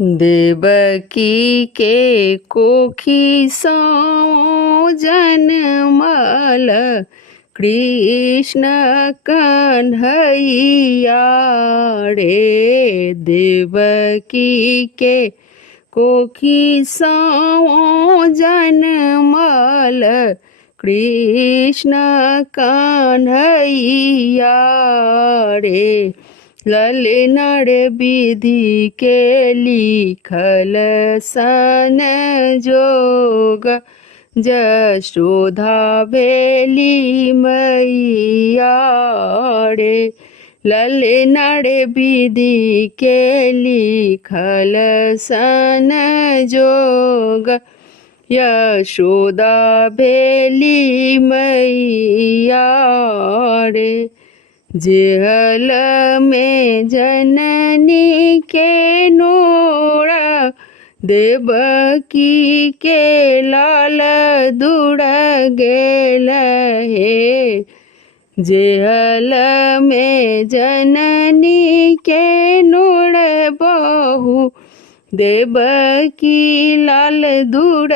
देवकी के कोखी सौ जनमल कृष्ण कन्हैया रे। देवकी के कोखी सौ जनमल कृष्ण कन्हैया रे। ललनर विधि के लिखल सन जोग जशोधा भेली मैया रे। ललनर विधि के लिखल सन जोग यशोदा भेली मैया रे। जेहल में जननी के नोरा देवकी के लाल दुड़ गेल हे। जेहल में जननी के नोर बहु देवकी लाल दुड़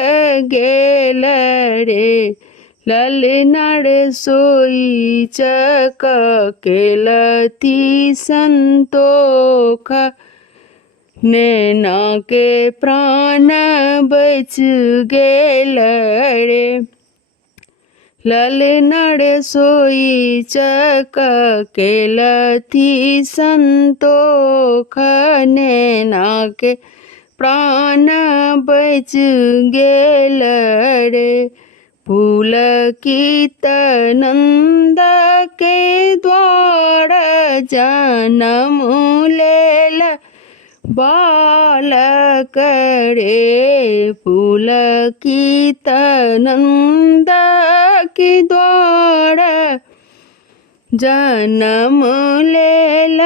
गेल रे। ललनर सोई चक केलती संतोख नैना के प्राण बच गेल रे। ललनर सोई चक केलती संतोख नैना के प्राण बच गेल रे। पुलकित नंद के द्वार जन्म लेल बालक रे। पुलकित नंद के द्वार जन्म लेल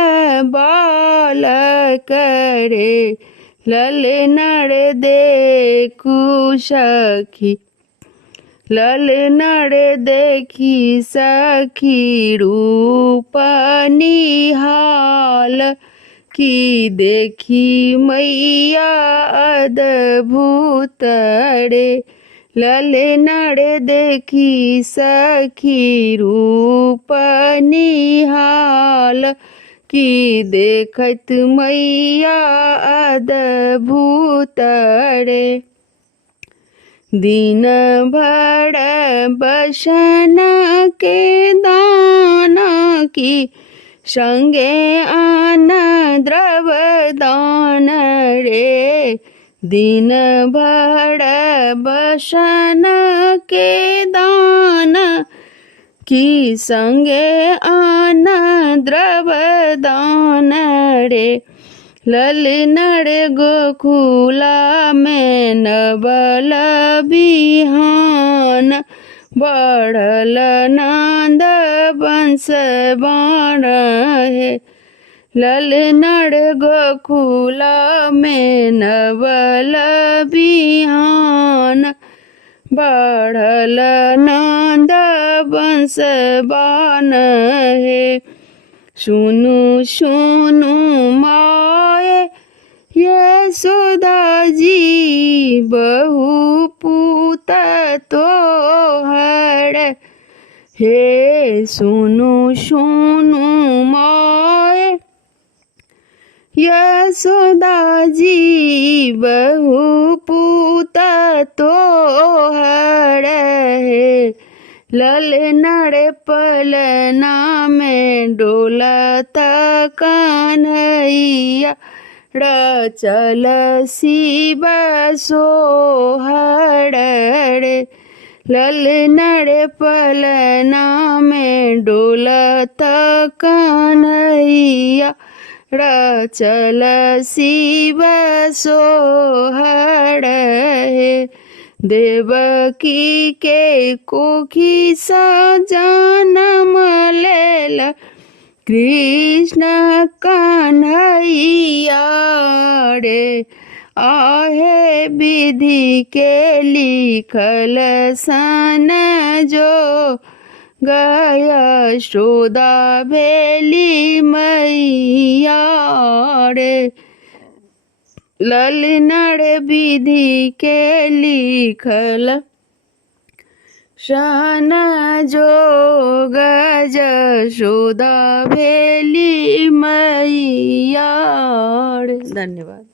बालक रे। ललनर देखू सखी ललनर देखी सखी रूप निहाल की देखी मैया अद्भुत रे। ललनर देखी सखी रूप निहाल की देखत मैया अद्भुत रे। दिन भर बसन के दाना की संगे आन द्रव दान रे। दिन भर बसन के दान की संगे आन द्रव दान रे। ललनर गोकुला में नवल बिहान बढ़ल नंद बंस बाण है। ललनर गोकुला में नवल बिहान बढ़ल नंद बंस बाण है। सुनु सुनु माए यशोदा जी बहु पूत तोहर हे। सुनु सुनु माए यशोदा जी बहु पूत तोहर हे। ललनर पलना में डोलत कन्हैया रचल शिव सोहर रे। ललनर पलना में डोलत कन्हैया रचल शिव सोहर रे। देवकी के कोखी सा जन्म लेल कृष्ण कन्हैया रे। आहे विधि के लिखल सन जो यशोदा भेली मैया रे। ललनड़ विधि के लिखल सन जोग जशोदा भेली मैया। धन्यवाद।